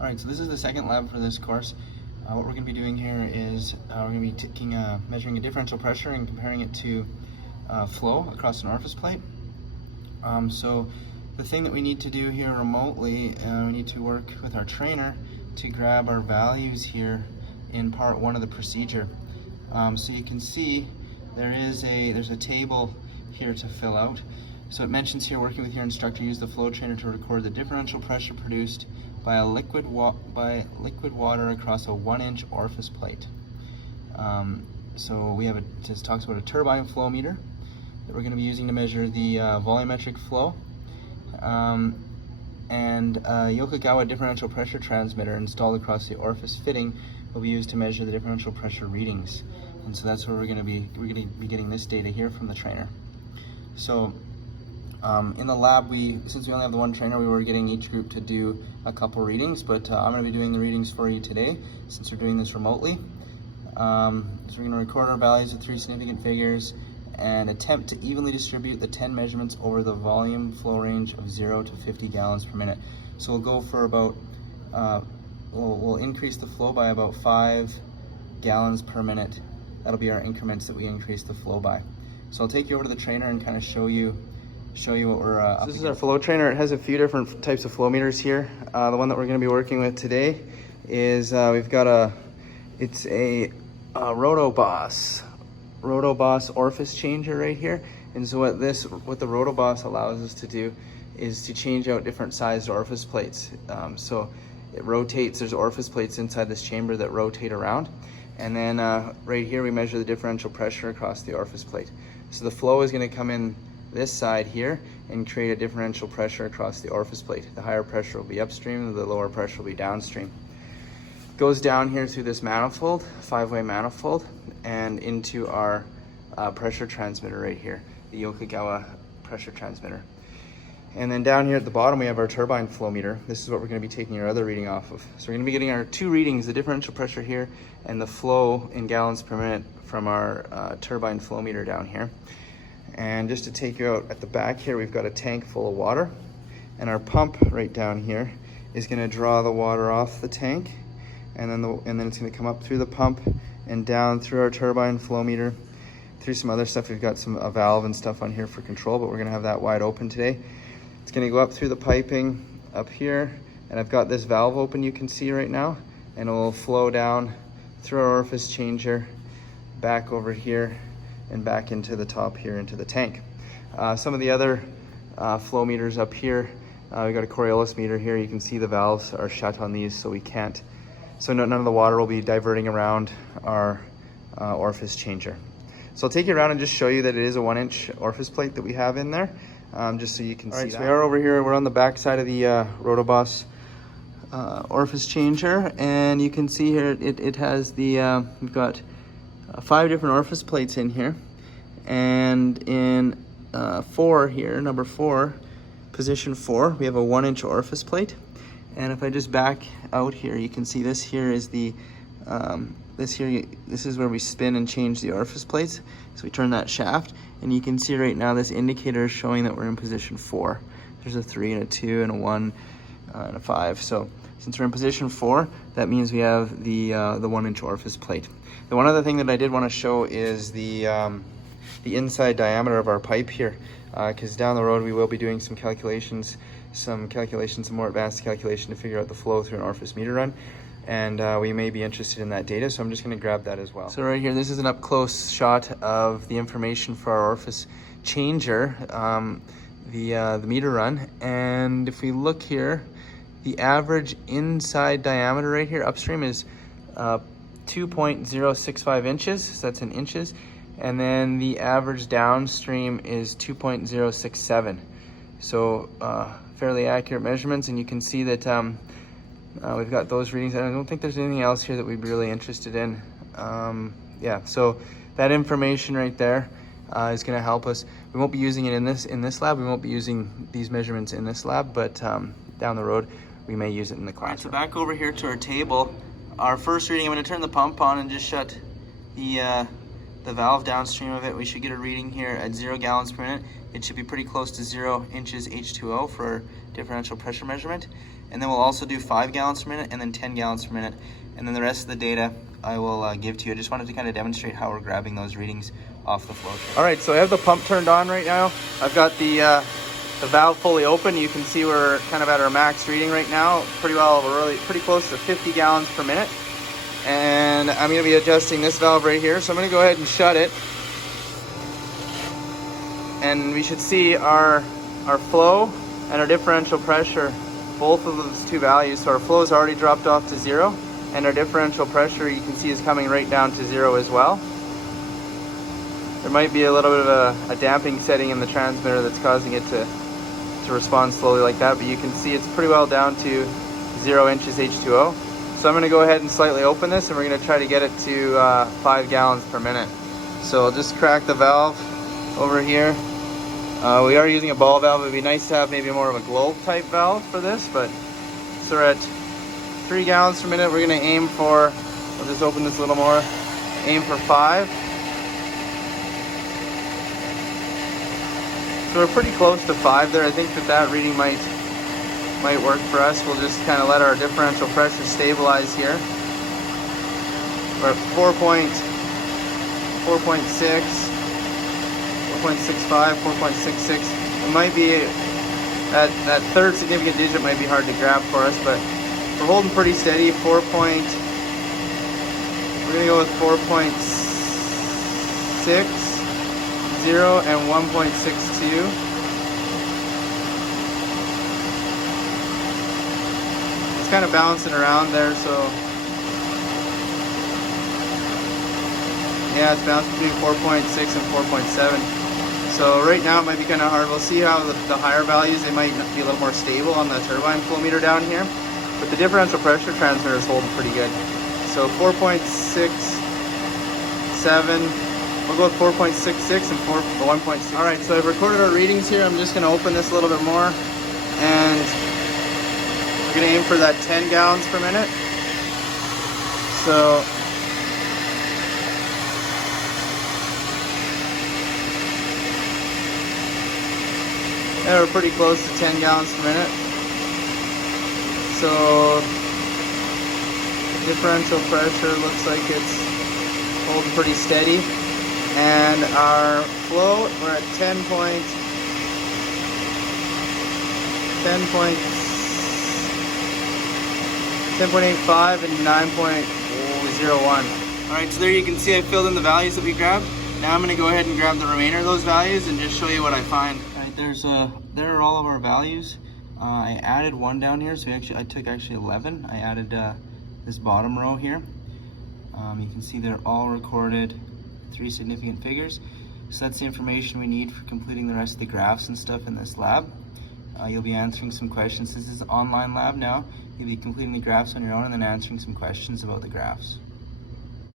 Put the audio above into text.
Alright, so this is the second lab for this course. What we're going to be doing here is we're going to be taking measuring a differential pressure and comparing it to flow across an orifice plate. So the thing that we need to do here remotely, we need to work with our trainer to grab our values here in part one of the procedure. So you can see there's a table here to fill out. So it mentions here, working with your instructor, use the flow trainer to record the differential pressure produced by liquid water across a 1-inch orifice plate. So we have just talks about a turbine flow meter that we're going to be using to measure the volumetric flow, and a Yokogawa differential pressure transmitter installed across the orifice fitting will be used to measure the differential pressure readings. And so that's where we're going to be getting this data here from the trainer. So in the lab, since we only have the one trainer, we were getting each group to do a couple readings, but I'm going to be doing the readings for you today since we're doing this remotely. So we're going to record our values of 3 significant figures and attempt to evenly distribute the 10 measurements over the volume flow range of 0 to 50 gallons per minute. So we'll go for about, we'll increase the flow by about 5 gallons per minute. That'll be our increments that we increase the flow by. So I'll take you over to the trainer and kind of show you what we're up against. This is our flow trainer. It has a few different types of flow meters here. The one that we're going to be working with today is we've got it's a Rotoboss orifice changer right here. And so what the Rotoboss allows us to do is to change out different sized orifice plates. So it rotates. There's orifice plates inside this chamber that rotate around. And then right here we measure the differential pressure across the orifice plate. So the flow is going to come in this side here and create a differential pressure across the orifice plate. The higher pressure will be upstream, the lower pressure will be downstream. It goes down here through this manifold, 5-way manifold, and into our pressure transmitter right here, the Yokogawa pressure transmitter. And then down here at the bottom we have our turbine flow meter. This is what we're going to be taking our other reading off of. So we're going to be getting our 2 readings, the differential pressure here and the flow in gallons per minute from our turbine flow meter down here. And just to take you out at the back here, we've got a tank full of water, and our pump right down here is going to draw the water off the tank, and then it's going to come up through the pump and down through our turbine flow meter, through some other stuff. We've got a valve and stuff on here for control, but we're going to have that wide open today. It's going to go up through the piping up here, and I've got this valve open, you can see right now, and it will flow down through our orifice changer back over here and back into the top here into the tank. Some of the other flow meters up here, we've got a Coriolis meter here. You can see the valves are shut on these, so none of the water will be diverting around our orifice changer. So I'll take you around and just show you that it is a 1-inch orifice plate that we have in there, just so you can see that. So we are over here, we're on the back side of the Rotoboss orifice changer, and you can see here it has the, we've got 5 different orifice plates in here, and in 4 here, number 4, position 4, we have a 1-inch orifice plate. And if I just back out here, you can see this here is the this is where we spin and change the orifice plates. So we turn that shaft, and you can see right now this indicator is showing that we're in position 4. There's a 3 and a 2 and a 1 and a 5. So since we're in position 4, that means we have the 1-inch orifice plate. The one other thing that I did want to show is the inside diameter of our pipe here, because down the road we will be doing some more advanced calculation to figure out the flow through an orifice meter run, and we may be interested in that data, so I'm just going to grab that as well. So right here, this is an up-close shot of the information for our orifice changer, the meter run, and if we look here, the average inside diameter right here upstream is 2.065 inches, so that's in inches, and then the average downstream is 2.067. So fairly accurate measurements, and you can see that we've got those readings. I don't think there's anything else here that we'd be really interested in. Yeah, so that information right there is going to help us. We won't be using it in this lab. We won't be using these measurements in this lab, but down the road we may use it in the classroom. All right, so back over here to our table. Our first reading, I'm going to turn the pump on and just shut the valve downstream of it. We should get a reading here at 0 gallons per minute. It should be pretty close to 0 inches H2O for differential pressure measurement. And then we'll also do 5 gallons per minute and then 10 gallons per minute. And then the rest of the data I will give to you. I just wanted to kind of demonstrate how we're grabbing those readings off the flow chart. All right, so I have the pump turned on right now. I've got the valve fully open. You can see we're kind of at our max reading right now. Pretty well, we're really pretty close to 50 gallons per minute. And I'm gonna be adjusting this valve right here. So I'm gonna go ahead and shut it. And we should see our flow and our differential pressure, both of those two values. So our flow has already dropped off to 0, and our differential pressure you can see is coming right down to 0 as well. There might be a little bit of a damping setting in the transmitter that's causing it to respond slowly like that, but you can see it's pretty well down to 0 inches H2O. So I'm going to go ahead and slightly open this, and we're going to try to get it to 5 gallons per minute. So I'll just crack the valve over here. We are using a ball valve. It would be nice to have maybe more of a globe type valve for this, but so we're at 3 gallons per minute. We're going to aim for, I'll just open this a little more, aim for 5. So we're pretty close to 5 there. I think that reading might work for us. We'll just kind of let our differential pressure stabilize here. We're at 4.6, 4.65, 4.66. It might be, that third significant digit might be hard to grab for us, but we're holding pretty steady. We're gonna go with 4.60 and 1.62. It's kind of bouncing around there, so yeah, it's bounced between 4.6 and 4.7. So right now it might be kind of hard. We'll see how the higher values, they might be a little more stable on the turbine flow meter down here. But the differential pressure transmitter is holding pretty good. So 4.67, we'll go with 4.66 and 1.6. All right, so I've recorded our readings here. I'm just gonna open this a little bit more, and we're gonna aim for that 10 gallons per minute. So yeah, we're pretty close to 10 gallons per minute. So differential pressure looks like it's holding pretty steady. And our flow, we're at 10.85 and 9.01. All right, so there you can see I filled in the values that we grabbed. Now I'm going to go ahead and grab the remainder of those values and just show you what I find. All right, there are all of our values. I added 1 down here, so I took 11. I added this bottom row here. You can see they're all recorded 3 significant figures. So that's the information we need for completing the rest of the graphs and stuff in this lab. You'll be answering some questions. This is an online lab now. You'll be completing the graphs on your own and then answering some questions about the graphs.